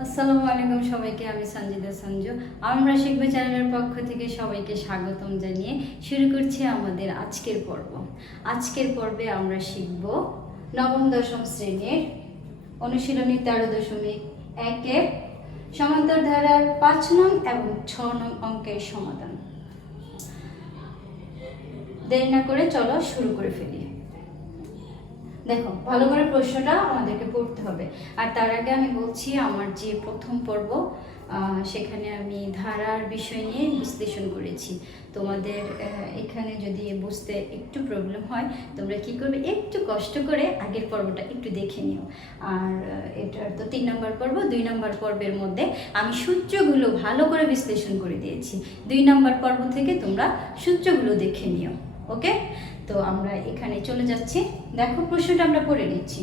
আসসালামু আলাইকুম সবাইকে, আমি সঞ্জিদা সঞ্জু। আমরা শিখবো চ্যানেলের পক্ষ থেকে সবাইকে স্বাগতম জানিয়ে শুরু করছি আমাদের আজকের পর্ব। আজকের পর্বে আমরা শিখব নবম দশম শ্রেণীর অনুশীলনী 13.1-এর সমান্তর ধারার 5 নং এবং 6 নং অঙ্কের সমাধান। দেরি না করে চলো শুরু করে ফেলি। দেখো, ভালো করে প্রশ্নটা আমাদেরকে পড়তে হবে। আর তার আগে আমি বলছি, আমার যে প্রথম পর্ব সেখানে আমি ধারার বিষয় নিয়ে বিশ্লেষণ করেছি। তোমাদের এখানে যদি বুঝতে একটু প্রবলেম হয়, তোমরা কি করবে, একটু কষ্ট করে আগের পর্বটা একটু দেখে নিও। আর এটার তো 3 নম্বর পর্ব, 2 নম্বর পর্বের মধ্যে আমি সূত্রগুলো ভালো করে বিশ্লেষণ করে দিয়েছি। 2 নম্বর পর্ব থেকে তোমরা সূত্রগুলো দেখে নিও। ওকে, তো আমরা এখানে চলে যাচ্ছি। দেখো, প্রশ্নটা আমরা পড়ে নিচ্ছি।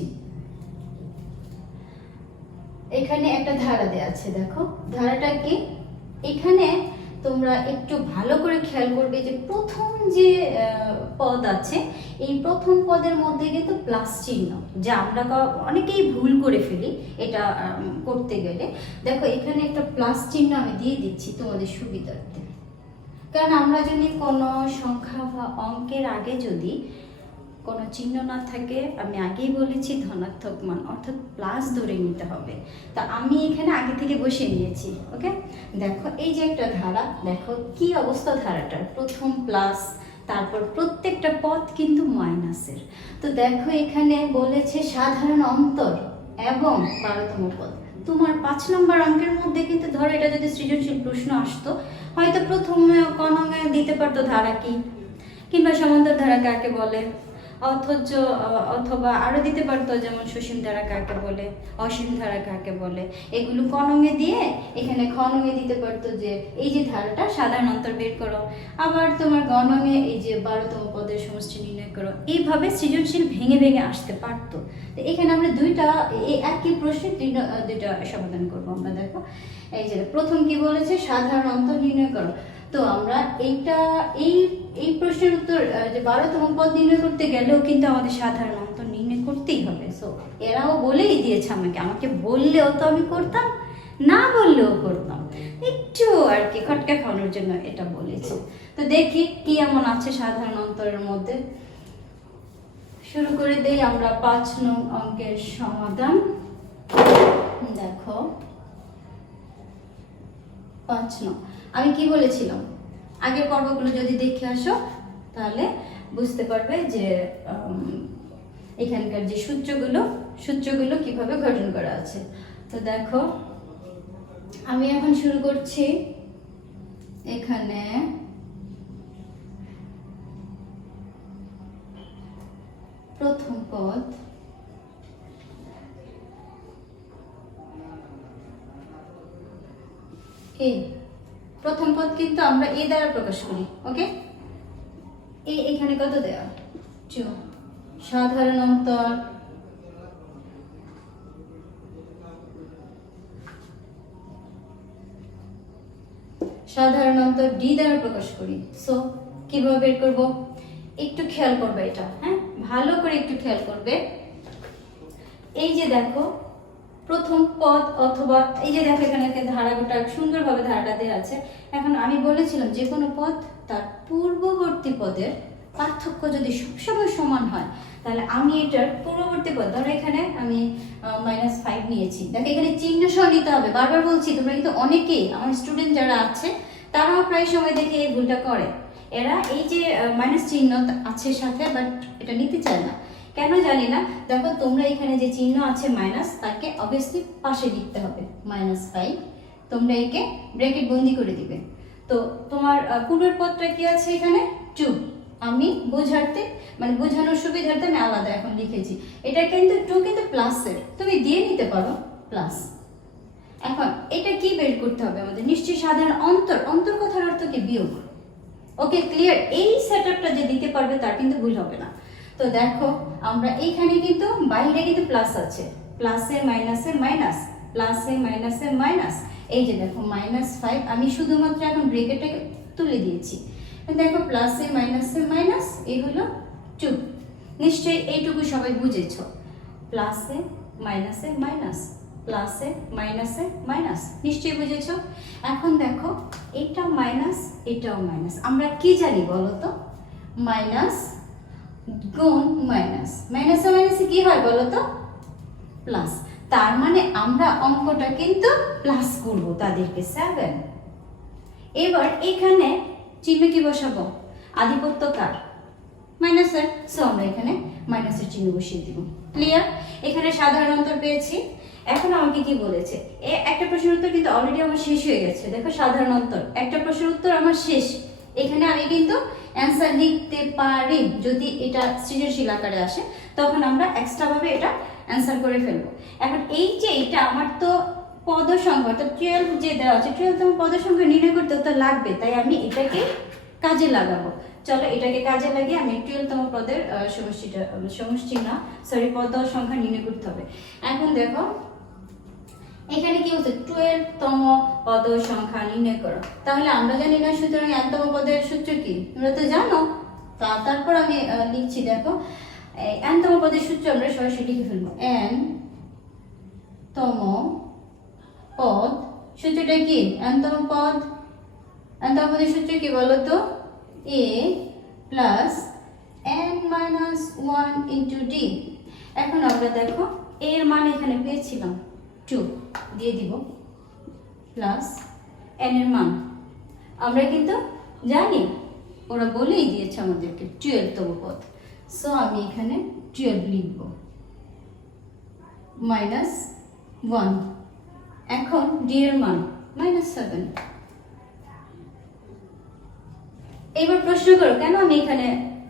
এখানে একটা ধারা দেয়া আছে। দেখো ধারাটা কি, এখানে তোমরা একটু ভালো করে খেয়াল করবে যে প্রথম যে পদ আছে, এই প্রথম পদের মধ্যে কিন্তু প্লাস চিহ্ন, যা আমরা অনেকেই ভুল করে ফেলি এটা করতে গেলে। দেখো এখানে একটা প্লাস চিহ্ন আমি দিয়ে দিচ্ছি তোমাদের সুবিধার্থে, কারণ আমরা যদি কোনো সংখ্যা বা অঙ্কের আগে যদি কোনো চিহ্ন না থাকে, আমি আগেই বলেছি ধনাত্মক মান অর্থাৎ প্লাস ধরে নিতে হবে। তা আমি এখানে আগে থেকে বসিয়ে নিয়েছি। ওকে, দেখো এই যে একটা ধারা, দেখো কি অবস্থা ধারাটার, প্রথম প্লাস, তারপর প্রত্যেকটা পদ কিন্তু মাইনাসের। তো দেখো এখানে বলেছে সাধারণ অন্তর এবং 12তম পদ। তোমার 5 নম্বর অঙ্কের মধ্যে কিন্তু ধরো এটা যদি সৃজনশীল প্রশ্ন আসতো, হয়তো প্রথমে কনমে দিতে পারতো ধারা কি, কিংবা সমান্তর ধারা কাকে বলে, অথবা আরো দিতে পারতো, যেমন সসীম ধারা কাকে বলে, অসীম ধারা কাকে বলে। এগুলো কনমে দিয়ে এখানে খনমে দিতে পারতো যে এই যে ধারাটা সাধারণ অন্তর বের করো, আবার তোমার গণমে এই যে 12তম পদের সমষ্টি নির্ণয় করো। এইভাবে সৃজনশীল ভেঙে ভেঙে আসতে পারতো। তো এখানে আমরা একই প্রশ্নের দুইটা সমাধান করবো আমরা। দেখো এই যে প্রথম কি বলেছে, সাধারণ অন্তর নির্ণয় করো। তো আমরা এই প্রশ্নের উত্তর যে 12তম পদ নির্ণয় করতে গেলেও কিন্তু আমাদের সাধারণ অন্তর নির্ণয় করতেই হবে। সো এরাও বলেই দিয়েছে আমাকে বললেও তো আমি করতাম, না বললেও করতাম, একটু আর কি খটকা খাওয়ানোর জন্য এটা বলেছে। তো দেখি কি এমন আছে সাধারণ অন্তরের মধ্যে। শুরু করে দেই আমরা 5 নং অঙ্কের সমাধান। দেখো 5 নং আমি কি বলেছিলাম, আগের পর্বগুলো যদি দেখে আসো তাহলে বুঝতে পারবে যে এখানকার যে সূত্রগুলো কিভাবে গঠন করা আছে। তো দেখো আমি এখন শুরু করছি। এখানে প্রথম পদ, প্রথম পদ কিন্তু আমরা এ দ্বারা প্রকাশ করি। ওকে, এখানে কত দেওয়া, 2। সাধারণ অন্তর ডি দ্বারা প্রকাশ করি। সো কিভাবে বের করব, একটু খেয়াল করবে এটা, হ্যাঁ ভালো করে একটু খেয়াল করবে। এই যে দেখো প্রথম পদ, অথবা এই যে দেখো এখানে ধারাটা সুন্দরভাবে ধারাটা দেওয়া আছে। এখন আমি বলেছিলাম যে কোনো পদ তার পূর্ববর্তী পদের পার্থক্য যদি সবসময় সমান হয়, তাহলে আমি এটার পূর্ববর্তী পদ, ধরো এখানে আমি -5 নিয়েছি। দেখো এখানে চিহ্ন সহ নিতে হবে। বারবার বলছি, তোমরা কিন্তু অনেকেই আমার স্টুডেন্ট যারা আছে তারাও প্রায় সময় দেখে এই ভুলটা করে। এরা এই যে মাইনাস চিহ্ন আছে সাথে, বাট এটা নিতে চায় না, কেন জানি না। দেখো তোমরা এখানে যে চিহ্ন আছে মাইনাস, তাকে অবভিয়াসলি পাশে লিখতে হবে -5। তোমরা একে ব্র্যাকেট বন্দি করে দিবে। তো তোমার পূর্বের পদটা কি আছে এখানে 2। আমি বোঝার্থে মানে বোঝানোর সুবিধার্থে আমি আলাদা এখন লিখেছি। এটা কিন্তু 2 কিন্তু প্লাসের, তুমি দিয়ে নিতে পারো প্লাস। এখন এটা কি বের করতে হবে আমাদের, নিশ্চয়ই সাধারণ অন্তর কথার অর্থ কি, বিয়োগ। ওকে ক্লিয়ার, এই সেটআপটা যে দিতে পারবে তার কিন্তু ভুল হবে না। তো দেখো আমরা এইখানে কিন্তু বাইরে কিন্তু প্লাস আছে, প্লাসে মাইনাসে মাইনাস, প্লাসে মাইনাসে মাইনাস। এই যে দেখো -5, আমি শুধুমাত্র এখন ব্র্যাকেটটাকে তুলে দিয়েছি। দেখো প্লাসে মাইনাসে মাইনাস, এই হলো 2। নিশ্চয়ই এইটুকু সবাই বুঝেছো, প্লাসে মাইনাসে মাইনাস, প্লাসে মাইনাসে মাইনাস, নিশ্চয়ই বুঝেছো। এখন দেখো এটা মাইনাস এটাও মাইনাস, আমরা কি জানি বলো তো? মাইনাস গুণ মাইনাস, মাইনাসে মাইনাসে কি হয় বলো তো? প্লাস। তার মানে আমরা অঙ্কটা কিন্তু প্লাস করব তাদেরকে 7। এবার এখানে চিহ্ন কি বসাবো? আধিপত্য কার? মাইনাসের। সো আমরা এখানে মাইনাসের চিহ্ন বসিয়ে দিব। ক্লিয়ার? এখানে সাধারণ অন্তর পেয়েছি। এখন আমাকে কি বলেছে? একটা প্রশ্নের উত্তর কিন্তু অলরেডি আমার শেষ হয়ে গেছে। দেখো সাধারণ অন্তর একটা প্রশ্নের উত্তর আমার শেষ। এখানে আমি কিন্তু অ্যান্সার লিখতে পারি, যদি এটা সৃজনশীল আকারে আসে তখন আমরা এক্সট্রা ভাবে এটা অ্যান্সার করে ফেলবো। এখন এই যে এটা আমার তো পদ সংখ্যা, তো 12 যে দেওয়া আছে 12তম পদ সংখ্যা নির্ণয় করতে তো লাগবে, তাই আমি এটাকে কাজে লাগাবো। চলো এটাকে কাজে লাগিয়ে আমি 12তম পদের সমষ্টি না সরি পদ সংখ্যা নির্ণয় করতে হবে। এখন দেখো এখানে কি হচ্ছে? 12তম পদ সংখ্যা নির্ণয় করো। তাহলে আমরা জানি না, সুতরাং n-তম পদের সূত্র কি তোমরা তো জানো। তারপর আমি লিখছি, দেখো n-তম পদের সূত্র আমরা সরাসরি লিখে ফেলবো। n-তম পদ সূত্রটা কি? n-তম পদের সূত্র কি বলো তো? a plus n minus 1 into d। এখন আমরা দেখো এর মান এখানে পেয়েছিলাম 2 দিয়ে দিব, প্লাস n এর মান আমরা কিন্তু জানি, ওরা বলেই দিয়েছে আমাদেরকে 12তম পদ। সো আমি এখানে 12 লিখব, মাইনাস 1। এখন d এর মান -7। এবার প্রশ্ন করো কেন আমি এখানে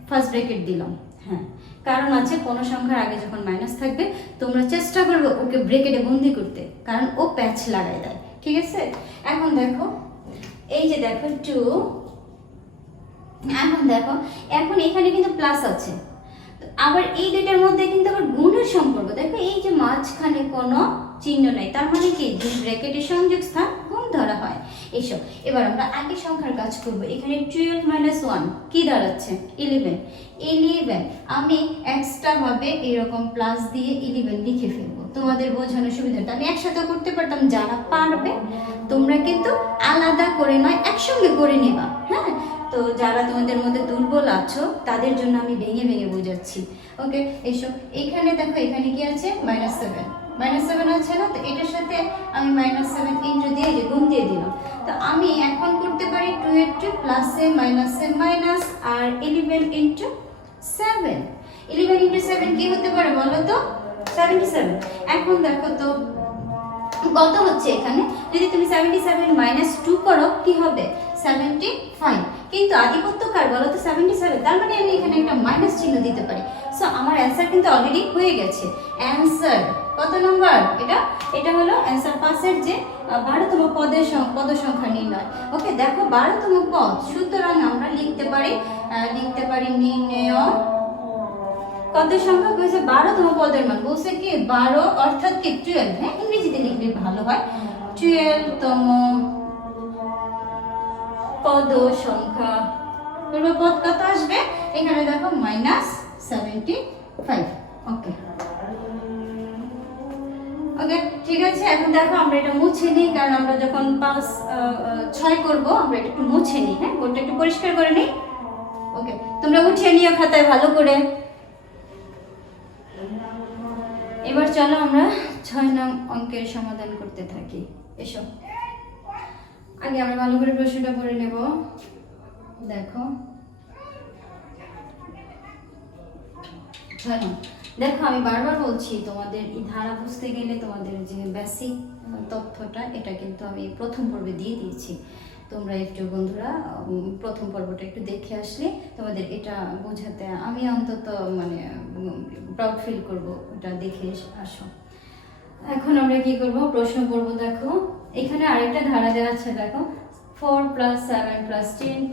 ফার্স্ট ব্র্যাকেট দিলাম? হ্যাঁ, কারণ আছে কোনো সংখ্যার আগে যখন মাইনাস থাকবে তোমরা চেষ্টা করবে ওকে ব্র্যাকেটে বন্দি করতে, কারণ ও প্যাচ লাগাই দেয়। ঠিক আছে? এখন দেখো এই যে দেখো 2, এখন দেখো এখন এখানে কিন্তু প্লাস আছে, আবার এই দুইটার মধ্যে কিন্তু আবার গুণের সম্পর্ক। দেখো এই যে মাঝখানে কোনো চিহ্ন নাই, তার মানে কি দুই ব্র্যাকেটের সংযোগ স্থান গুণ ধরা হয়। এসব এবার আমরা আগের সংখ্যার কাজ করব। এখানে 12 মাইনাস 1 কি দাঁড়াচ্ছে? 11। আমি এক্সট্রা ভাবে এরকম প্লাস দিয়ে 11 লিখে ফেলবো তোমাদের বোঝানোর সুবিধাটা। আমি একসাথে করতে পারতাম, যারা পারবে তোমরা কিন্তু আলাদা করে নয় একসঙ্গে করে নেবা। হ্যাঁ, তো যারা তোমাদের মধ্যে দুর্বল আছো তাদের জন্য আমি ভেঙে ভেঙে বোঝাচ্ছি। ওকে, এসব এখানে দেখো এখানে কি আছে? -7 আছে না? তো এটার সাথে আমি -7 ইন্টু দিয়ে গুণ দিয়ে দিলাম। তো আমি এখন করতে পারি 2 এর 2 প্লাসে মাইনাসে মাইনাস আর 11 ইন্টু 7। 11 ইন্টু 7 কি হতে পারে বলো তো? 77। এখন দেখো তো কত হচ্ছে এখানে? যদি তুমি 77 মাইনাস 2 করো কি হবে? 75। কিন্তু আধিপত্য কার বলো তো? 77। তার মানে আমি এখানে একটা মাইনাস চিহ্ন দিতে পারি। সো আমার অ্যান্সার কিন্তু অলরেডি হয়ে গেছে। অ্যান্সার কত নম্বর? এটা হলো অ্যান্সার 5 এর যে 12তম পদ সংখ্যা নির্ণয়। ওকে, দেখো 12তম পদ, সুতরাং আমরা লিখতে পারি নির্ণয় কত সংখ্যা হয়েছে? 12তম পদের মান বলছে কি 12 অর্থাৎ কি 12। হ্যাঁ, ইংরেজিতে লিখলে ভালো হয়। 12তম পদ সংখ্যা পূর্বপদ কত আসবে? এখানে দেখো -75। ওকে ওকে, ঠিক আছে। এখন দেখো আমরা এটা মুছে নিই, কারণ আমরা যখন 5 6 করব আমরা এটা একটু মুছে নিই। হ্যাঁ, বোর্ডটা একটু পরিষ্কার করে নিই। ওকে, তোমরা উঠিয়ে নিও খাতায় ভালো করে। এবার চলো আমরা 6 নং অঙ্কের সমাধান করতে থাকি। এসো, আগে আমরা ভালো করে প্রশ্নটা পড়ে নেব। দেখো 6 নং। দেখো আমি বারবার বলছি তোমাদের এই ধারা বুঝতে গেলে তোমাদের যে বেসিক তথ্যটা এটা কিন্তু আমি প্রথম পর্বে দিয়ে দিয়েছি। তোমরা একটু বন্ধুরা প্রথম পর্বটা একটু দেখে আসলে তোমাদের এটা বোঝাতে আমি অন্তত মানে প্রাউড ফিল করব, এটা দেখে আসো। এখন আমরা কি করব? প্রশ্ন করব। দেখো এখানে আরেকটা ধারা দেওয়া আছে, দেখো 4 + 7 +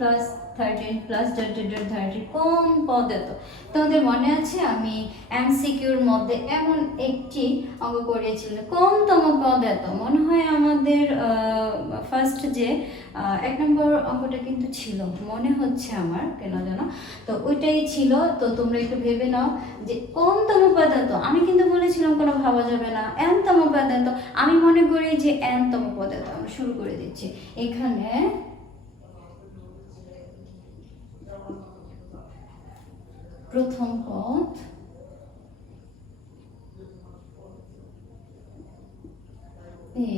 10 + 13 প্লাস ডট ডট ডট 30 কোন পদ এত? তোমাদের মনে আছে আমি এমসিকিউর মধ্যে এমন একটি অঙ্ক করিয়েছিলাম, কোনতম পদ এত? মনে হয় আমাদের ফার্স্ট যে 1 নম্বর অঙ্কটা কিন্তু ছিল, মনে হচ্ছে আমার কেন জানো, তো ওইটাই ছিল। তো তোমরা একটু ভেবে নাও যে কোনতম পদ এত। আমি কিন্তু বলেছিলাম কোনো ভাবা যাবে না, এনতম পদ এত। আমি মনে করি যে এনতম পদ এত। আমরা শুরু করে দিচ্ছি। এখানে প্রথম পদ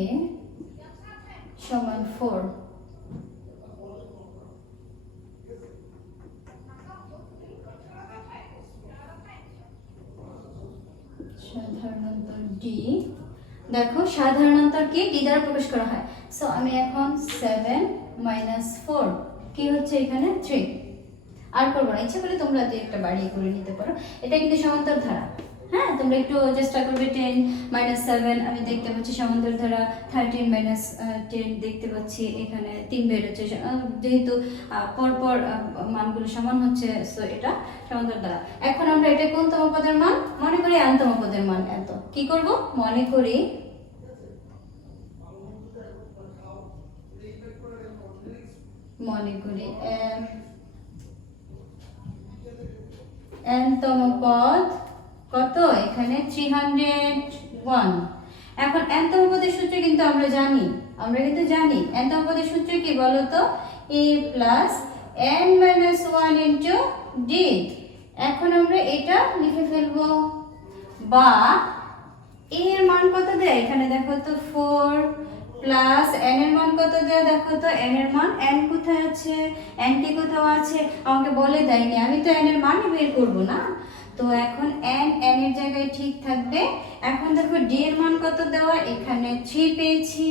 এ সমান 4, সাধারণতর ডি। দেখো সাধারণতর কি ডি দ্বারা প্রকাশ করা হয়। সো আমি এখন 7 মাইনাস 4 কি হচ্ছে এখানে 3। আর করবো না, ইচ্ছা করলে তোমরা যে একটা বাড়িয়ে করে নিতে পারো। এটা কিন্তু সমান্তর ধারা। হ্যাঁ, তোমরা একটু চেষ্টা করবে। 10 মাইনাস 7 আমি দেখতে পাচ্ছি সমান্তর ধারা। 13 মাইনাস 10 দেখতে পাচ্ছি এখানে 3 বের হচ্ছে, যেহেতু পরপর মানগুলো সমান হচ্ছে, সো এটা সমান্তর ধারা। এখন আমরা এটা কোনতম পদের মান মনে করি? nতম পদের মান এত। কি করব? মনে করি nতম পদ কত? এখানে 301। এখন nতম পদের সূত্র কিন্তু আমরা কিন্তু জানি nতম পদের সূত্র কি বলতো? a plus n minus 1 into d। এখন আমরা এটা লিখে ফেলবো, বা a এর মান কত দেয় এখানে দেখো তো 4 প্লাস n এর মান কত দেয় দেখো তো। n এর মান, n কোথায় আছে? n কি কোথাও আছে? আমাকে বলে দেয়নি, আমি তো n এর মানই বের করব না। তো এখন n এর জায়গায় ঠিক থাকবে। এখন দেখো d এর মান কত দেওয়া, এখানে 3 পেয়েছি।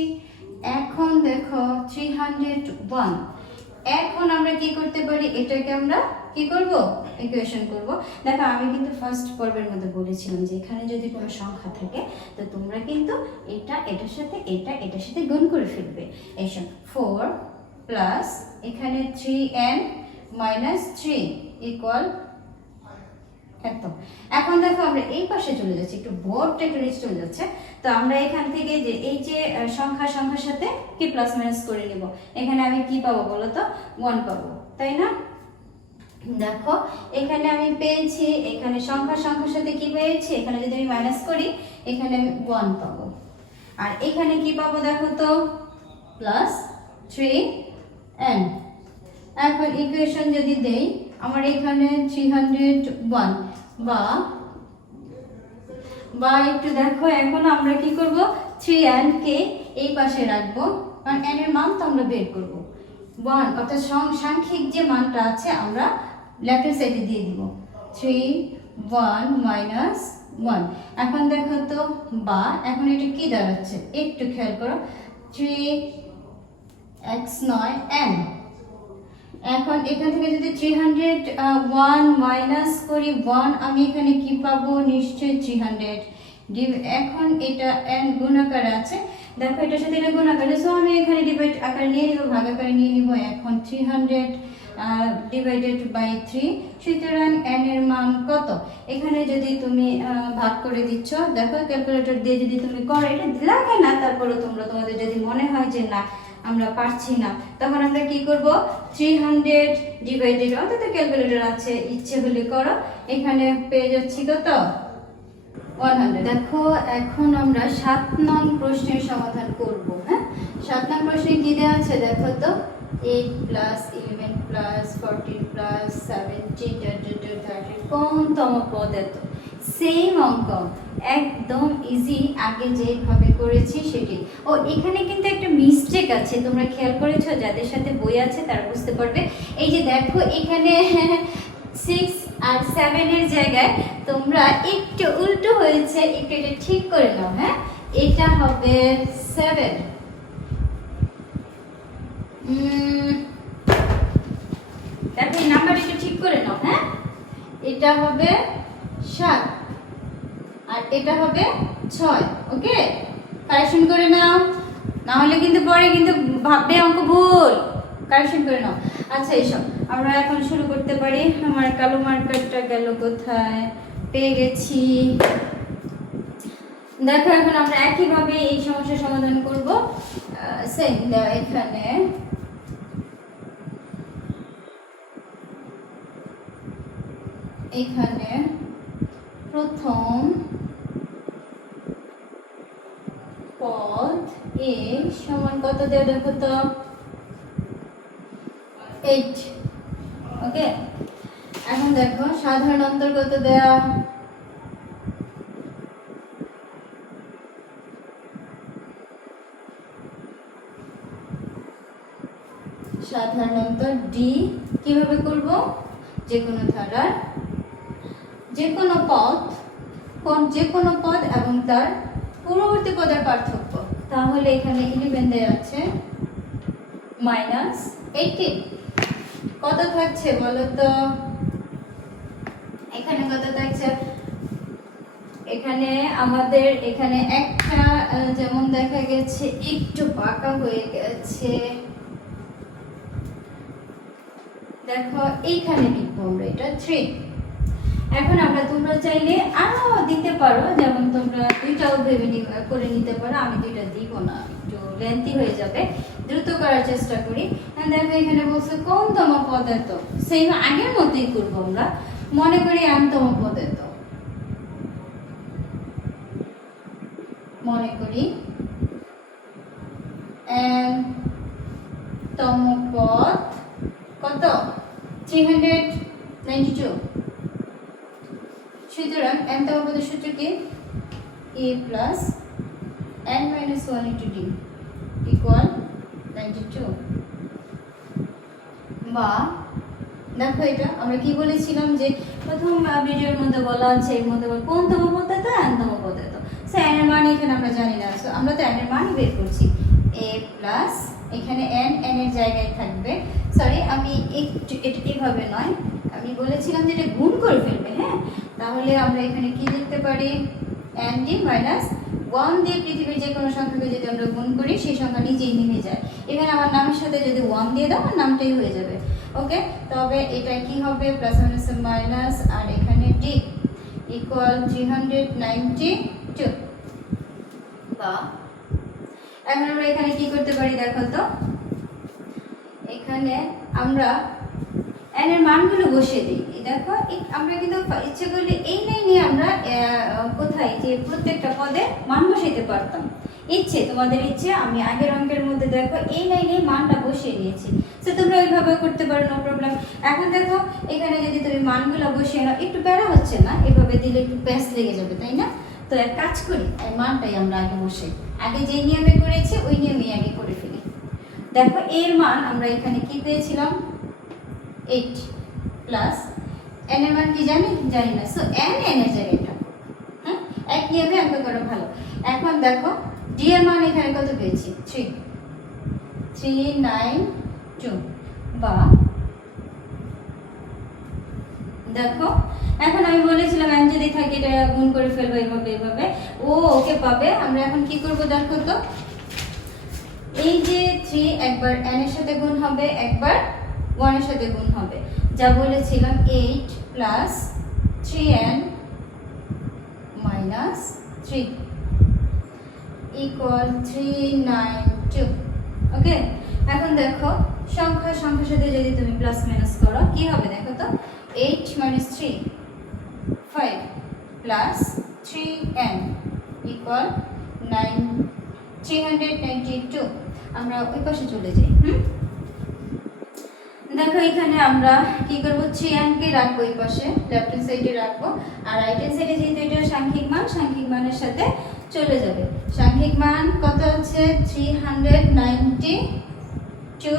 এখন দেখো 301। এখন আমরা কি করতে পারি? এটাকে আমরা কি করব? ইকুয়েশন করব। দেখো আমি কিন্তু ফার্স্ট পর্বের মধ্যে বলেছিলাম যে এখানে যদি কোনো সংখ্যা থাকে তো তোমরা কিন্তু এটার সাথে এটার সাথে গুণ করে ফেলবে। এইসব 4 প্লাস এখানে 3n মাইনাস 3 ইকুয়াল এত। এখন দেখো আমরা এই পাশে চলে যাচ্ছি, একটু বোর্ডটা একটু নিচে চলে যাচ্ছে। তো আমরা এখান থেকে যে এই যে সংখ্যার সাথে কি প্লাস মাইনাস করে নিব। এখানে আমি কি পাবো বলো তো? 1 পাবো, তাই না? দেখো এখানে আমি পেয়েছি, এখানে সংখ্যার সাথে কি পেয়েছি, এখানে যদি আমি মাইনাস করি এখানে আমি 1 পাবো। আর এখানে কি পাবো দেখো তো? Plus 3n। এখন ইকুয়েশন যদি দেই, আমার এখানে 301 বা একটু দেখো এখন আমরা কি করব? 3n কে এই পাশে রাখবো, কারণ n এর মান তো আমরা বের করব। 1 অর্থাৎ সাংখ্যিক যে মানটা আছে আমরা লেফট হ্যান্ড সাইডে দিয়ে দিব। 3 1 মাইনাস 1। এখন দেখো তো, বা এখন এটা কি দাঁড়াচ্ছে একটু খেয়াল করো, 3x নয় n। এখন এখান থেকে যদি 301 মাইনাস করি 1, আমি এখানে কি পাবো? নিশ্চয়ই 300। এখন এটা n গুণ আকারে আছে, দেখো এটার সাথে এটা গুণ আকারে, সো আমি এখানে ডিভাইড আকারে নিয়ে নিব, ভাগ আকারে নিয়ে নিব। এখন 300 ডিভাইডেড বাই 3, সুতরাং n এর মান কত? এখানে যদি তুমি ভাগ করে দিচ্ছ, দেখো ক্যালকুলেটর দিয়ে যদি তুমি করো, এটা লাগে না, তারপরে তোমাদের যদি মনে হয় যে না আমরা পারছি না, তখন আমরা কি করব? 300 ডিভাইডেড, অর্থাৎ ক্যালকুলেটর আছে, ইচ্ছে হলে করো। এখানে পেয়ে যাচ্ছি কত? 100। দেখো এখন আমরা 7 নং প্রশ্নের সমাধান করব। হ্যাঁ, 7 নং প্রশ্নে কি দেওয়া আছে দেখো তো? 8 প্লাস 11 প্লাস 14 প্লাস 17 30 কোনতম পদ এত? সেম অঙ্ক, একদম ইজি, আগে যেভাবে করেছি সেটি। ও এখানে কিন্তু একটা মিস্টেক আছে, তোমরা খেয়াল করেছো? যাদের সাথে বই আছে তারা বুঝতে পারবে। এই যে দেখো এখানে 6 আর 7 এর জায়গায় তোমরা একটু উল্টো হয়েছে, একটু এটা ঠিক করে নাও। হ্যাঁ, এটা হবে 7। দেখো এই নাম্বার একটু ঠিক করে নাও। হ্যাঁ, এটা হবে 7 আর এটা হবে 6। ওকে, কারেকশন করে নাও, না হলে কিন্তু পরে কিন্তু ভাববে অঙ্ক ভুল। কারেকশন করে নাও। আচ্ছা এসব আমরা এখন শুরু করতে পারি। আমার কালো মার্কারটা গেল কোথায়, পেয়ে গেছি। দেখো এখন আমরা একইভাবে এই সমস্যার সমাধান করব। সেম এখানে এখানে প্রথম পদ এ সমান কত দেওয়া, দেখো তো 8। ওকে, এখন দেখো সাধারণ অন্তর কত দেওয়া, সাধারণ অন্তর ডি। কিভাবে করব, যে কোনো ধারার যে কোনো পদ এবং তার পূর্ববর্তী পদের পার্থক্য। তাহলে এখানে 11 দেওয়া আছে -18 কত থাকছে বলো তো, এখানে কত থাকছে, এখানে আমাদের এখানে একটা যেমন দেখা গেছে একটু বাঁকা হয়ে গেছে, দেখো এইখানে লিখবো আমরা এটা 3। এখন আমরা তোমরা চাইলে আরো দিতে পারো, যেমন তোমরা দুইটাও ভেবে করে নিতে পারো, আমি দুইটা দিব না, একটু লেন্থি হয়ে যাবে, দ্রুত করার চেষ্টা করি। দেখো এখানে বলছে কোনতম পদ এত, সেই আগের মতোই করবো আমরা, মনে করি n-তম পদ এত, মনে করি n-তম পদ কত 392। সুতরাং n-তম পদের সূত্র কি, a plus n minus 1 into d equal 92। বা দেখো এটা আমরা কি বলেছিলাম যে প্রথম ভিডিওর মধ্যে বলা আছে, এর মধ্যে কোনতম পদ এত, n-তম পদ এত। সো n এর মান এখানে আমরা জানি না, সো আমরা তো n এর মান বের করছি, a plus এখানে n এর জায়গায় থাকবে, সরি আমি একটু এটা এভাবে নয়, আমি বলেছিলাম যে এটা গুণ করে ফেলবে। হ্যাঁ, তাহলে আমরা এখানে কি লিখতে পারি, n d minus 1 দিয়ে পৃথিবীর যে কোনো সংখ্যাকে যদি আমরা গুণ করি সেই সংখ্যা নিচেই নেমে যায়। এখানে আমার নামের সাথে যদি 1 দিয়ে দাও আমার নামটাই হয়ে যাবে। ওকে, তবে এটা কি হবে, প্লাস মাইনাস মাইনাস, আর এখানে d ইকুয়াল 392। বা এখন আমরা এখানে কি করতে পারি দেখো তো, এখানে আমরা n এর মানগুলো বসিয়ে দিই। দেখো আমরা কিন্তু ইচ্ছে করলে এই লাইনে আমরা কোথায় যে প্রত্যেকটা পদে মান বসাইতে পারতাম, ইচ্ছে তোমাদের ইচ্ছে। আমি আগের অঙ্কের মধ্যে দেখো এই লাইনে মানটা বসিয়ে নিয়েছি, তো তোমরা ওইভাবে করতে পারো, নো প্রবলেম। এখন দেখো এখানে যদি তুমি মানগুলো বসিয়ে নাও, একটু প্যারা হচ্ছে না, এভাবে দিলে একটু প্যাচ লেগে যাবে, তাই না? তো এক কাজ করি, এই মানটাই আমরা আগে বসাই, আগে যে নিয়মে করেছি ওই নিয়মেই আগে করে ফেলি। দেখো এর মান আমরা এখানে কি পেয়েছিলাম, 8 প্লাস n এর মান কি জানি না, সো n এর জায়গায় থাকবে। হ্যাঁ, এক নিয়মে অঙ্ক করা ভালো। এখন দেখো d এর মান এখানে কত পেয়েছি, 392। বা দেখো এখন আমি বলেছিলাম n যদি থাকে এটা গুণ করে ফেলবো এভাবে, ও ওকে পাবে। আমরা এখন কি করব দেখো তো, এই যে 3 একবার n এর সাথে গুণ হবে, একবার 1 এর সাথে গুণ হবে, যা বলেছিলাম 8 প্লাস 3n মাইনাস 3 ইকুয়াল 392। ওকে, এখন দেখো সংখ্যার সাথে যদি তুমি প্লাস মাইনাস করো কি হবে দেখো তো, 8 minus 3 5 plus 3n equal 392। আমরা ওই পাশে চলে যাই। দেখো এখানে আমরা কি করব, 3n কে রাখবো এই পাশে, লেফট হ্যান্ড সাইডে রাখবো, আর রাইট হ্যান্ড সাইডে যেহেতু এটা সাংখ্যিক মানের সাথে চলে যাবে। সাংখ্যিক মান কত আছে, 392।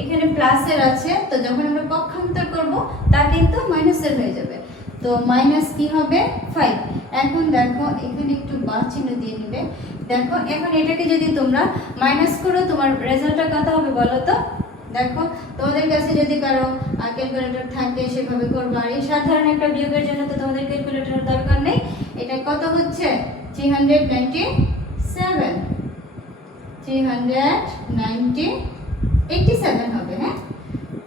এখানে প্লাসের আছে, তো যখন আমরা পক্ষান্তর করব তা কিন্তু মাইনাসের হয়ে যাবে, তো মাইনাস কি হবে 5। এখন দেখো এখানে একটু বা চিহ্ন দিয়ে নিবে। দেখো এখন এটাকে যদি তোমরা মাইনাস করো তোমার রেজাল্টটা কত হবে বলো তো। দেখো তোমাদের কাছে যদি কারো ক্যালকুলেটর থাকে সেভাবে করবে, আর এই সাধারণ একটা বিয়োগের জন্য তো তোমাদের ক্যালকুলেটরের দরকার নেই। এটা কত হচ্ছে 397 হবে। হ্যাঁ,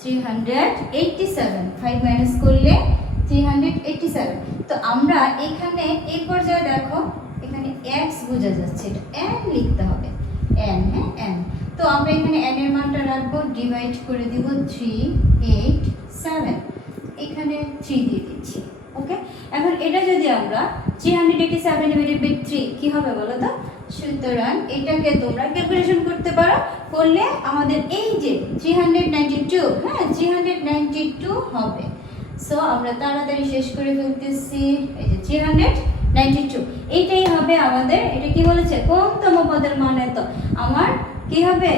387, 5 মাইনাস করলে 387। তো আমরা এখানে এই পর্যায়ে দেখো এখানে x বোঝা যাচ্ছে, এটা n লিখতে হবে, n, হ্যাঁ n। তো আমরা এখানে n এর মানটা রাখবো, ডিভাইড করে দিব 3, 8, 7, এখানে 3 দিয়ে দিচ্ছি। ওকে, এখন এটা যদি আমরা 387 ডিভাইডেড বাই 3 কি হবে বলো তো? সুতরাং এটাকে তোমরা ক্যালকুলেশন করতে পারো, করলে আমাদের এই যে 392, হ্যাঁ 392 হবে। সো আমরা তাড়াতাড়ি শেষ করে ফেলতেছি। এই যে 392, এইটাই হবে আমাদের, এটা কি বলেছে কোনতম পদের মান। এত আমার কি হবে,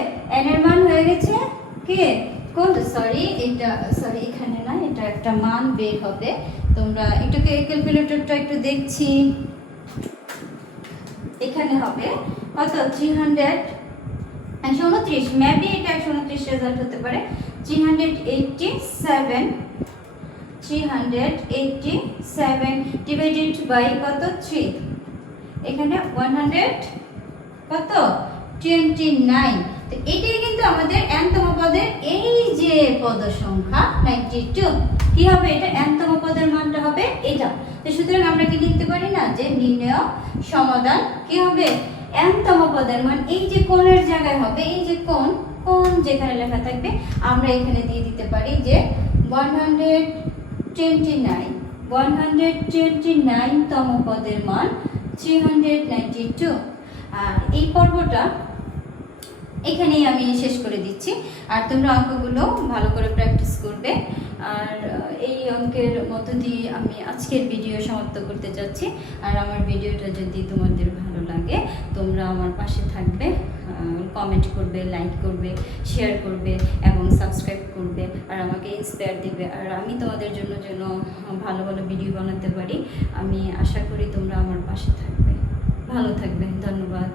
n এর মান হয়ে গেছে কি কোন, সরি এটা, সরি এখানে না, এটা একটা মান বের হবে। তোমরা এটাকে ক্যালকুলেটরটা একটু দেখছি, এখানে হবে কত 329, মেবি এটা 129 রেজাল্ট হতে পারে। 387 ডিভাইডেড বাই কত 3, এখানে 100 কত 29। তো এটাই কিন্তু আমাদের n-তম পদের এই যে পদ সংখ্যা 92 কি হবে, এটা n-তম পদের মানটা হবে এটা। তো সুতরাং আমরা কি লিখতে পারি না যে নির্ণয় সমাধান কি হবে, n-তম পদের মান এই যে কোণের জায়গায় হবে, এই যে কোণ, কোণ যেখানে লেখা থাকবে আমরা এখানে দিয়ে দিতে পারি যে 129তম পদের মান 392। আর এই পর্বটা এখানেই আমি শেষ করে দিচ্ছি, আর তোমরা অঙ্কগুলো ভালো করে প্র্যাকটিস করবে। আর এই অঙ্কের মধ্য দিয়ে আমি আজকের ভিডিও সমাপ্ত করতে যাচ্ছি। আর আমার ভিডিওটা যদি তোমাদের ভালো লাগে তোমরা আমার পাশে থাকবে, কমেন্ট করবে, লাইক করবে, শেয়ার করবে এবং সাবস্ক্রাইব করবে, আর আমাকে ইন্সপায়ার দিবে। আর আমি তোমাদের জন্য যেন ভালো ভালো ভিডিও বানাতে পারি, আমি আশা করি তোমরা আমার পাশে থাকবে। ভালো থাকবে, ধন্যবাদ।